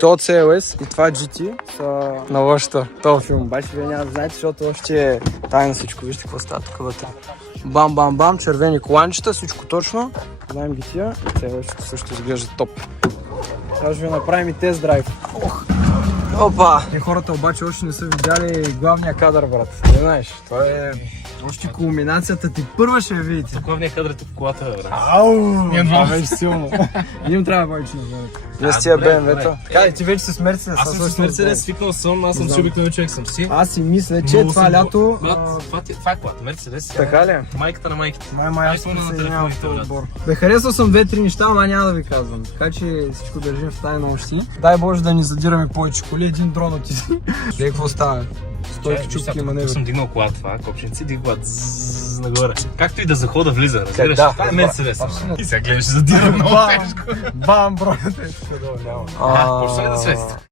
То CLS и това GT са на лошата този филм. Обаче вие няма да знаете, защото още е тайна всичко. Вижте какво става тук вътре. Бам, бам, бам, червени коланчета, всичко точно. Знаем ги тия и CLS също изглежда топ. Сега ще ви направим и тест драйв. Опа! И хората обаче още не са видяли главния кадър, брат. Не знаеш, това е още кулминацията ти първа ще я видите. Главният кадър е тук в колата, брат. Ау! Това вече силно. Им трябва повече на време. Вие с тия BMW-та. Така, ти вече с Мерцедес. Аз съм с Мерцедес, свикнал съм, аз съм си обикновен човек съм си. Аз си мисля, че това лято... Това е колата, Мерцедес. Така ли? Майката на майките. Аз се присъединявам в този отбор. Бе, харесал съм 2-3 неща, ама няма да ви казвам. Така че всичко държим в тайна още. Дай Боже да ни задираме повече коли, един дрон отиси. Гледай какво става. Стойки, чупки, маневри. Съм дигнал колата това, копченци, дигват нагоре. Както и да захода влиза, разбираш? Това е Мерцедес. И сега гледаш задира много тежко. Бам, бро, тежко долу няма. Почва ли да свести?